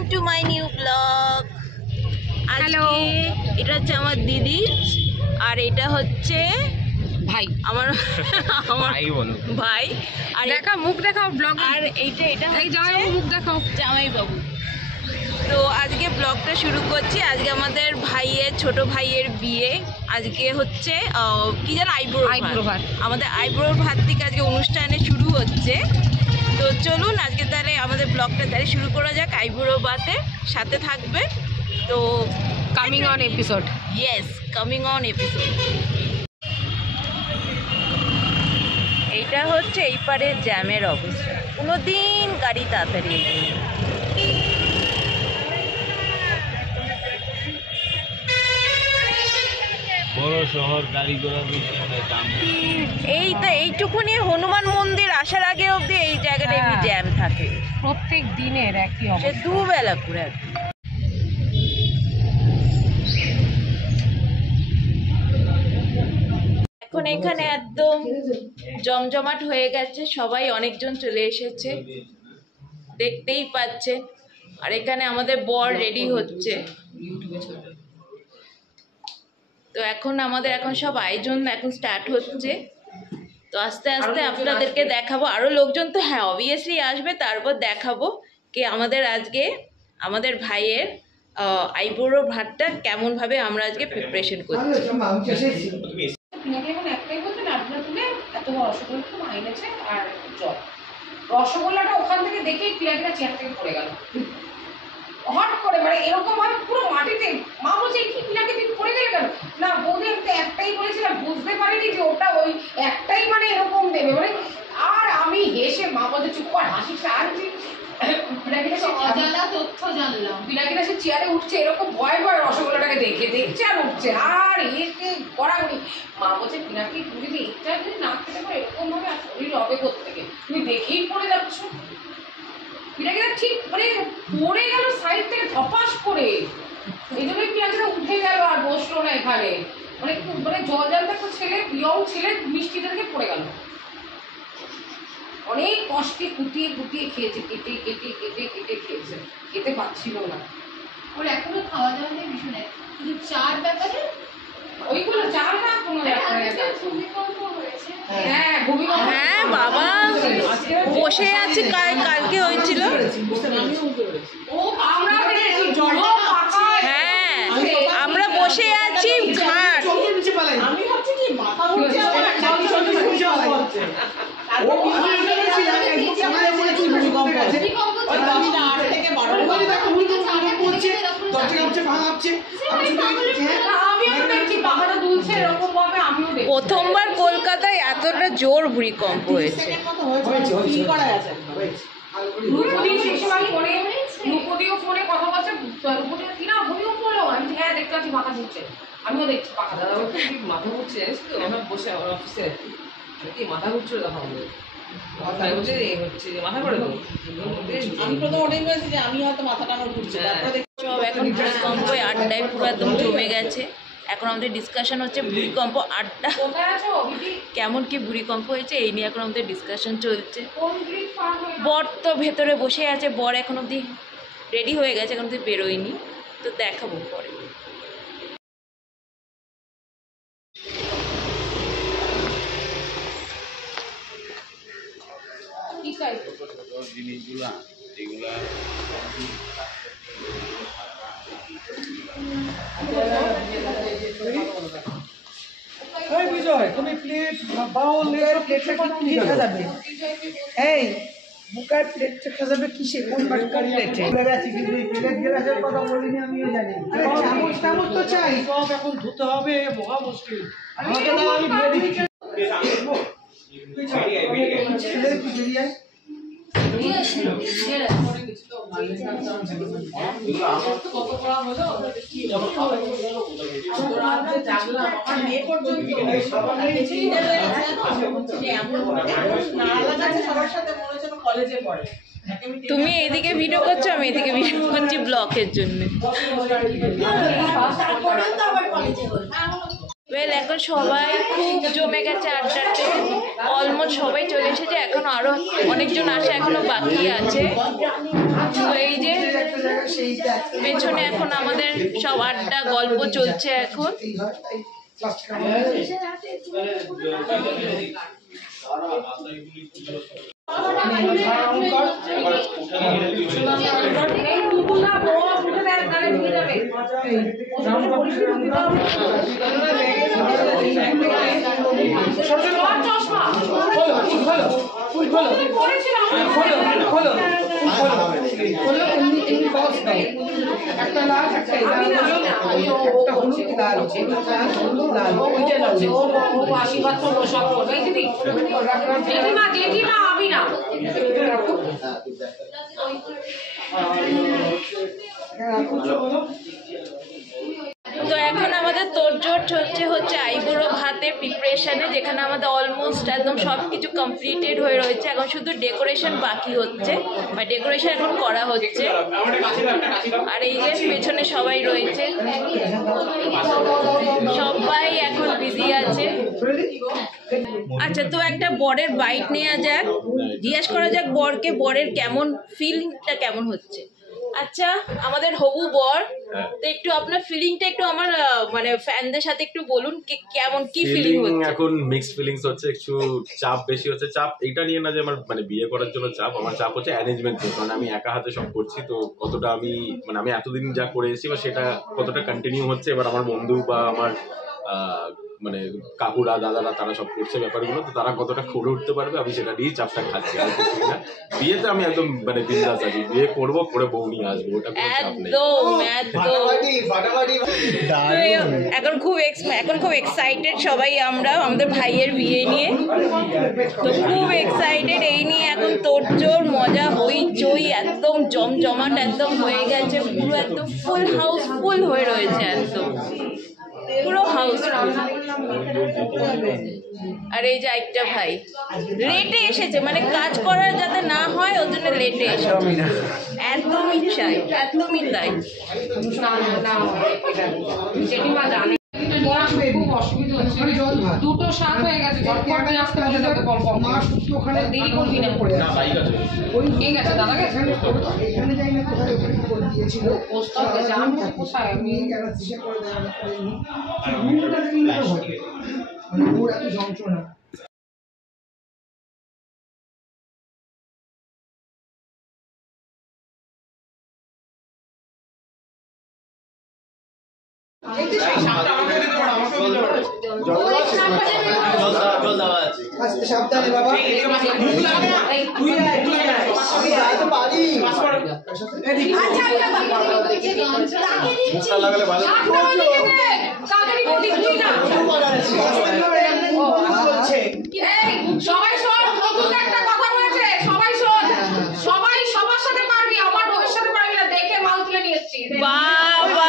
Welcome to my new blog. Hello, এটা হচ্ছে আমার দিদি আর এটা হচ্ছে ভাই, আমার ভাই বলো ভাই। আর দেখা মুখ দেখাও ব্লগ। আর এইটা জামাই মুখ দেখাও, জামাই বাবু। তো আজকে ব্লগটা শুরু করছি। আজকে আমাদের ভাইয়ের ছোট ভাইয়ের বিয়ে। আজকে হচ্ছে কি যেন আইব্রো ভাত। আমাদের আইব্রো ভাত থেকে আজকে অনুষ্ঠানে শুরু হচ্ছে। তো চলুন আজকে তাহলে আমাদের ব্লগটা তাহলে শুরু করা যাক আইব্রো ভাতে। সাথে থাকবে তো coming on episode. Yes, coming on episode. এইটা হচ্ছে এই পারে জ্যামের অবস্থা, কোনোদিন গাড়ি তাড়াতাড়ি বড় শহর গাড়ি ঘোড়া এই তো এইটুকুনি হনুমান মন্দির আসার আগে অবধি এই জায়গাটা এমনি জ্যাম থাকে প্রত্যেক দিনের একই অবস্থা, দুবেলা করে। এখন এখানে একদম জমজমাট হয়ে গেছে, সবাই অনেকজন চলে এসেছে দেখতেই পাচ্ছেন। আর এখানে আমাদের বর রেডি হচ্ছে। তো এখন আমাদের সব আয়োজন এখন স্টার্ট হচ্ছে। তো আস্তে আস্তে আপনাদেরকে দেখাবো আরো লোকজন। তো হ্যাঁ, অবভিয়াসলি আসবে, তারপর দেখাবো কি আমাদের আজকে আমাদের ভাইয়ের আইবুড়ো ভাতটা কেমন ভাবে আমরা আজকে প্রিপারেশন করছি। রসগোল্লাটা ওখান থেকে দেখেই পিলাটিটা চেয়ার থেকে পড়ে গেল হট করে, মানে এরকম ভাবে পুরো মাটিতে। মা বলছে কি পিলাটি তুমি পড়ে গেলে কেন? না বৌদি, আমি তো একটাই বলেছিলাম, বুঝতে পারিনি যে ওটা ওই একটাই মানে এরকম দেবে মানে। আর আমি হেসে, মা বলছে চুপ কর, হাসি আর পিলাটিটা সে চেয়ারে উঠছে, এরকম ভয় ভয় রসগোল্লাটাকে দেখছে আর উঠছে আর এসে কড়াগুড়ি। মা বলছে পিলাটি তুমি যদি এটা যদি না খেতে পারো এরকম ভাবে আর শরীর হবে কোত্থেকে, তুমি দেখেই পড়ে যাচ্ছ। পিলাটিটা ঠিক মানে পড়ে গেল সাইড থেকে ধপাস করে, এই জন্যই পিলাটিটা উঠে গেল আর বসলো না এখানে। মানে মানে জল জানতে একটা ছেলে, ইয়ং ছেলে, মিষ্টিটাকে পড়ে গেল। অনেক কষ্টে কুটিয়ে কুটিয়ে খেয়েছে, কেটে কেটে কেটে কেটে খেয়েছে, খেতে পারছিল না। ওর এখনো খাওয়া দাওয়া নেই ভীষণ, শুধু চার ব্যাপারে ওইগুলো চার না কোনো ব্যাপারে। হ্যাঁ ভূমিকম্প, হ্যাঁ বাবা বসে আছে, কালকে হয়েছিল। হ্যাঁ আমরা বসে আছি ঘাট। প্রথমবার কলকাতায় এতটা জোর ভূমিকম্প হয়েছে। ফোনে কথা বলছে, ভূমিকম্প হলো। আমি হ্যাঁ দেখতে পাচ্ছি মাথা ঘুরছে, আমিও দেখছি পাখা। দাদা মাথা ঘুরছে জানিস তো, আমার বসে আমার অফিসে কি মাথা ঘুরছিল দেখা বলে আড্ডায় পুরো একদম জমে গেছে। এখন আমাদের ডিসকাশন হচ্ছে ভূমিকম্প আড্ডা, কেমন কি ভূমিকম্প হয়েছে এই নিয়ে এখন আমাদের ডিসকাশন চলছে। বর তো ভেতরে বসে আছে, বর এখন অবধি রেডি হয়ে গেছে, এখন অবধি বেরোয়নি। তো দেখাবো পরে। জিনিসগুলা যেগুলা বিজয়, তুমি প্লেট বাউল প্লেটটা কি দেখা যাবে? এই বুকার প্লেট দেখা যাবে কিসে, কোন বাটকার প্লেটে? কিন্তু প্লেট গ্লাসের কথা বলিনি, আমিও জানি। আরে চামচ চামচ তো চাই, সব এখন ধুতে হবে, মহা মুশকিল। আমাকে দাও, আমি ধুয়ে দিচ্ছি। তুমি এদিকে ভিডিও করছো, আমি এদিকে ভিডিও করছি ব্লকের জন্য। ওয়েল এখন সবাই খুব জমে গেছে আড্ডাতে, অলমোস্ট সবাই চলে এসেছে, এখন আরো অনেকজন আসে, এখনো বাকি আছে। তো এই যে পেছনে এখন আমাদের সব আড্ডা গল্প চলছে এখন। একটা লাল একটা হলুদ লাল আশীর্বাদ করবো সব করবে জেঠিমা জেঠিমা আমি না তো এখন আমাদের তোড়জোড় চলছে হচ্ছে আইবুড়ো ভাতের প্রিপারেশনে, যেখানে আমাদের অলমোস্ট একদম সব কিছু কমপ্লিটেড হয়ে রয়েছে। এখন শুধু ডেকোরেশন বাকি হচ্ছে, বা ডেকোরেশন এখন করা হচ্ছে। আর এই যে পেছনে সবাই রয়েছে, সবাই এখন বিজি আছে। আচ্ছা, তো একটা বরের বাইট নেওয়া যাক, জিজ্ঞেস করা যাক বরকে, বরের কেমন ফিলিংটা কেমন হচ্ছে। আচ্ছা, আমাদের হবু বর, তো একটু আপনার ফিলিংটা একটু আমার মানে ফ্যানদের সাথে একটু বলুন, কেমন কি ফিলিং হচ্ছে? এখন মিক্সড ফিলিংস হচ্ছে, একটু চাপ বেশি হচ্ছে। চাপ এইটা নিয়ে না যে আমার মানে বিয়ে করার জন্য চাপ, আমার চাপ হচ্ছে অ্যারেঞ্জমেন্ট নিয়ে, কারণ আমি একা হাতে সব করছি। তো কতটা আমি মানে আমি এতদিন যা করে এসেছি বা সেটা কতটা কন্টিনিউ হচ্ছে। এবার আমার বন্ধু বা আমার মানে কাকুরা দাদারা তারা সব করছে ব্যাপারগুলো, তো তারা কতটা করে উঠতে পারবে আমি সেটা নিয়েই চাপটা খাচ্ছি। আর কিছু না, বিয়েতে আমি একদম মানে বিন্দাস আছি, বিয়ে করবো, করে বউ নিয়ে আসবো, ওটা কোনো চাপ নেই। এখন খুব এক্সাইটেড সবাই আমরা আমাদের ভাইয়ের বিয়ে নিয়ে, তো খুব এক্সাইটেড এই নিয়ে। এখন তোড়জোড় মজা হইচই একদম জমজমাট একদম হয়ে গেছে, পুরো একদম ফুল হাউস ফুল হয়ে রয়েছে একদম পুরো হাউস। আর এই যে একটা ভাই লেটে এসেছে, মানে কাজ করার যাতে না হয় ওর জন্য লেটে এসেছে, একদমই চাই, একদমই তাই। জেঠিমা জানে খুব অসুবিধা হচ্ছে, দুটো সাত হয়ে গেছে, ঝটপট নিয়ে আসতে হবে, যাতে ওখানে দেরি করবি না। ঠিক আছে দাদা, এখানে যাই না কোথায় করে দিয়েছিল পোস্টার জান কোথায় আমি ওর এত যন্ত্রণা। সাবধানে বাবা, সবাই শোন, নতুন একটা কথা বলেছে, সবাই শোন, সবাই সবার সাথে পারবি, আমার বউয়ের সাথে পারবি না, দেখে মাল তুলে নিয়ে এসেছি। বাবা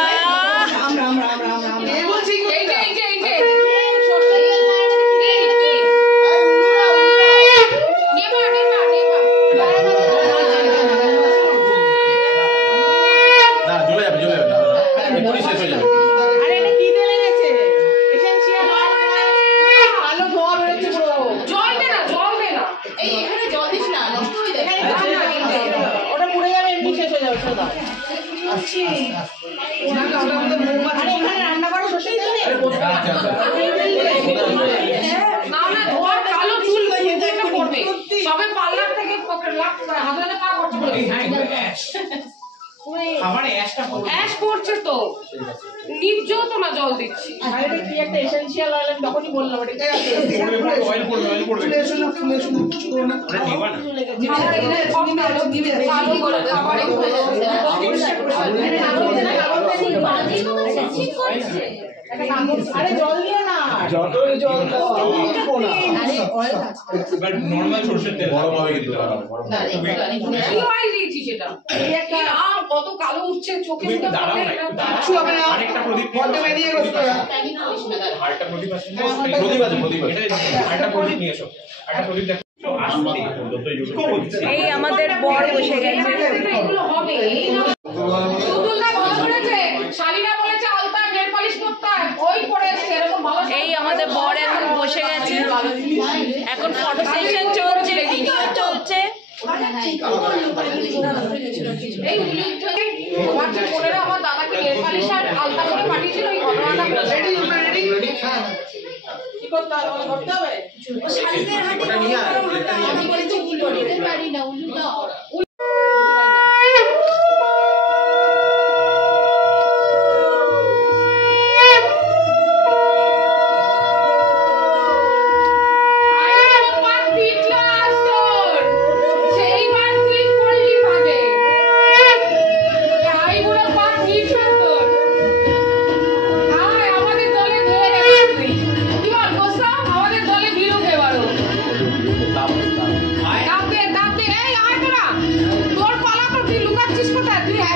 সবে পার্লার থেকে হাজারে পা করছে, অ্যাশ পড়ছে তো, নির্জও তো না জল দিচ্ছি। কি একটা এসেনশিয়াল অয়েল আমি তখনই বললাম, আরে জল দিয়ে না, যতই জল নরমাল সরষের তেল গরম হবে কিন্তু দিয়েছি সেটা কত কালো উঠছে চোখে। আরেকটা প্রদীপ নিয়ে এসো, একটা প্রদীপ দেখো। এই আমাদের বর বসে গেছে, এগুলো হবে শালিরা বলেছে আলতা নেল পালিশ করতে হয়, ওই পড়েছে এরকম ভালো। এই আমাদের বর এখন বসে গেছে, এখন ফটো সেশন চলছে, ভিডিও চলছে। এই কি করতে হবে বলো, করতে হবে ওটা নিয়ে আয়, প্লেটটা নিয়ে আয়। আমি বলেছি কি বলতে পারি না উল্টো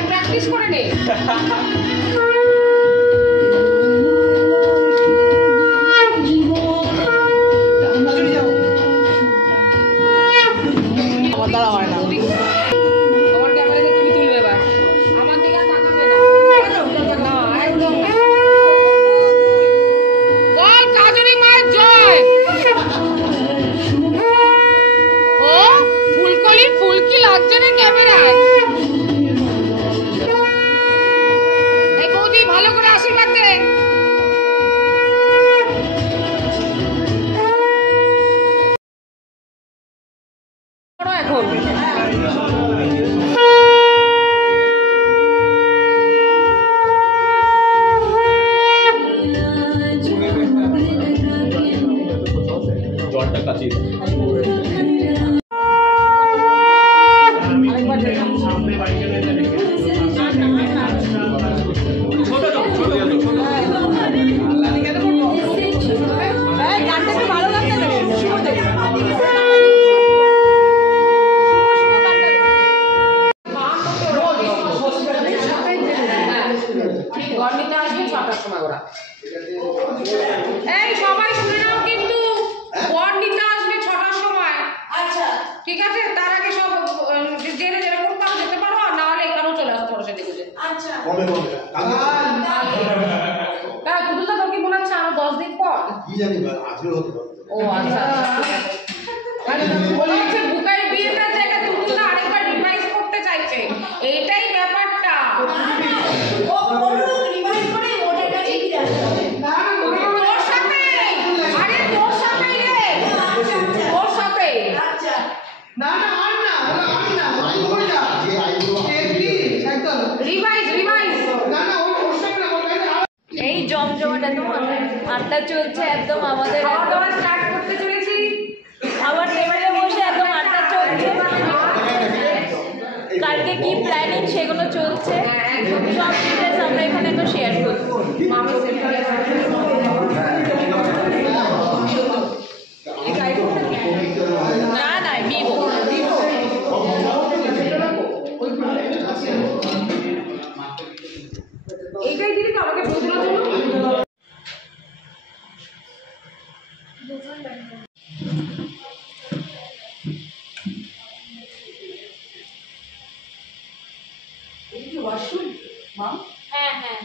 প্র্যাকটিস করে নে আমার দ্বারা হয় না তোমার ক্যামেরাতে তুমি তুলবে এবার আমার দিকে আর তাকাবে না না একদম না বল কাজরি মায়ের জয় ও ফুলকলি ফুলকি লাগছে না ক্যামেরায় এই বৌদি ভালো করে আশীর্বাদ দে এখন জলটা কাচিয়ে দাও। গানটা একটু ভালো লাগছে না গরমিতে আসবে 6টার সময় ওরা এই সবাই শুনে নাও কিন্তু বর নিতে আসবে 6টার সময় আচ্ছা ঠিক আছে তার আগে সব জেনে যেরকম পারো যেতে পারো আর না হলে এখানেও চলে আসতে পারো সেদিকে আচ্ছা কবে কবে তাই দুটো তো কি মনে হচ্ছে আরো 10 দিন পর কি জানি আজকে হতে পারে ও আচ্ছা আরে বলে হচ্ছে বুকাই বিয়েটার জায়গা দুটো আরেকবার রিভাইজ করতে চাইছে এইটাই ব্যাপারটা ও বলো রিভাইজ করে ওটাটা ঠিক আছে তোর সাথে আরে তোর সাথে রে তোর সাথে আচ্ছা না না আর না আর না করে যা যে আইগুলো একদম রিভাইজ না না ওই কোশ্চেন না ওই এই জমজমাট একদম আড্ডা চলছে একদম আমাদের খাওয়া একদম দাওয়া স্টার্ট করতে চলেছি আবার টেবিলে বসে একদম আড্ডা চলছে কালকে কি প্ল্যানিং সেগুলো চলছে সব ডিটেলস আমরা এখানে একটু শেয়ার করবো মামের সেন্টারে না না ভিভো এইটাই দিদি তো আমাকে বোঝানোর জন্য হ্যাঁ হ্যাঁ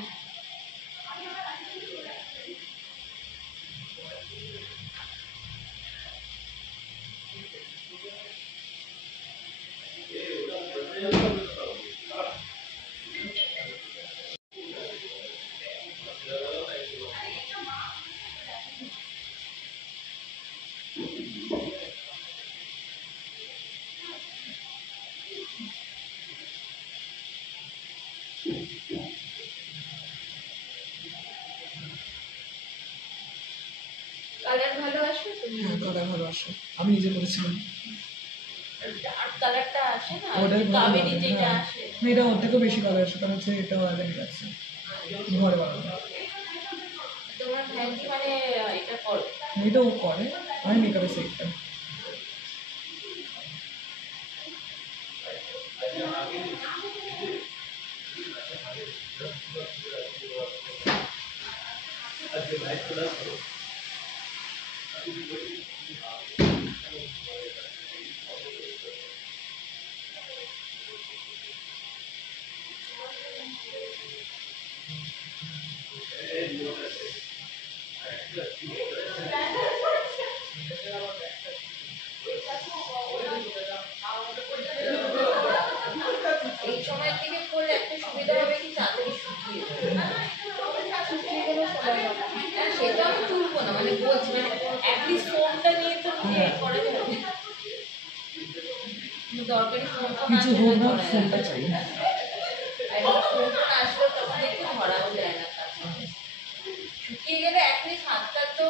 কালার ভালো আসবে তুমি কালার ভালো আসে আমি নিজে করেছিলাম ডার্ক কালারটা আসে না ওটাই ভালো কাবেরি লাগে, যেটা হ্যাঁ। আসে এটা ওর থেকেও বেশি কালার আসে কারণ হচ্ছে এটা অর্গানিক আছে ঘরে বানানো তোমার ফ্যান্সি মানে এটা করো এটা ও করে আমি মেকআপের সেটটা এই সময়ের দিকে করলে একটা সুবিধা হবে কি তাড়াতাড়ি শুকিয়ে যাবে শুকিয়ে গেলে সময় হবে সেটাও চুল কিছু হোক না, ফোনটা চাই। আসলে তখন একটু ধরাও যায় না, শুকিয়ে গেলে অ্যাটলিস্ট হাতটা তো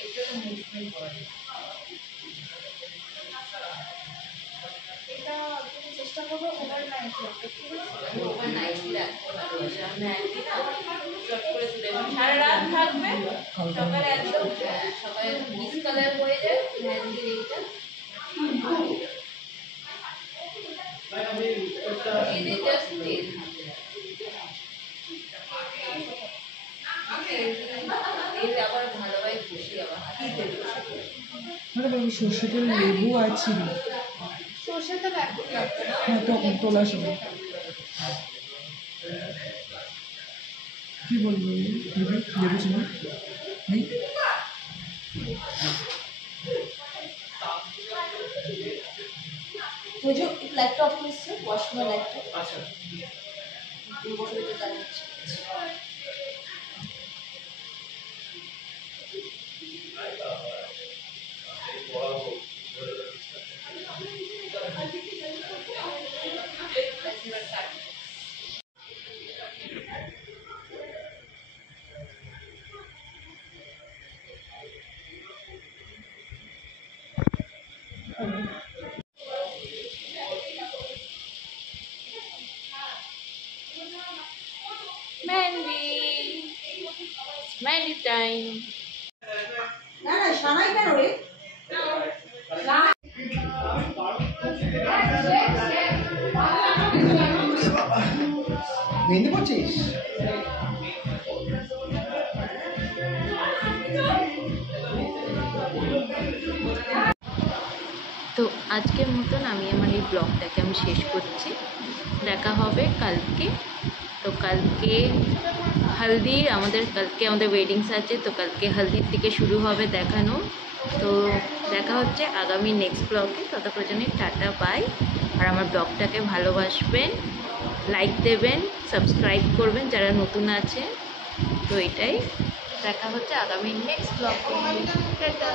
একটু মুভমেন্ট করে। এটা তুমি চেষ্টা করবো ওভারনাইট রাখতে, ঠিক আছে? ওভারনাইট রাখতে ভালোবাসি আমি, একদিন চট করে তুলে সারা রাত থাকবে, সকালে একদম সকালে মিস কালার হয়ে যায় মেহেন্দির এইটা। এটা জাস্ট তেল আবার ভালোভাবে খুশি আবার মানে বাবু সর্ষে তেল, লেবু আর চিনি। সর্ষে তেল একদম লাগবে না, হ্যাঁ, তখন তোলার সময় কি বলবো, লেবু চিনি নেই। वो जो लैपटॉप में से वॉशरूम लैपटॉप আচ্ছা वो जो दानिश Mandy time. না না সানাই কেন রে? মেহেন্দি করছিস? তো আজকের মতন আমি আমার এই ব্লগটাকে আমি শেষ করছি। দেখা হবে কালকে। তো কালকে হলদির কালকে আমাদের ওয়েডিংস আছে, তো কালকে হলদির থেকে শুরু হবে দেখানো। তো দেখা হচ্ছে আগামী নেক্সট ব্লগে। ততক্ষণে টাটা বাই। আর আমার ব্লগটাকে ভালোবাসবেন, লাইক দেবেন, সাবস্ক্রাইব করবেন যারা নতুন আছে। তো এটাই, দেখা হচ্ছে আগামী নেক্সট ব্লগে। টাটা।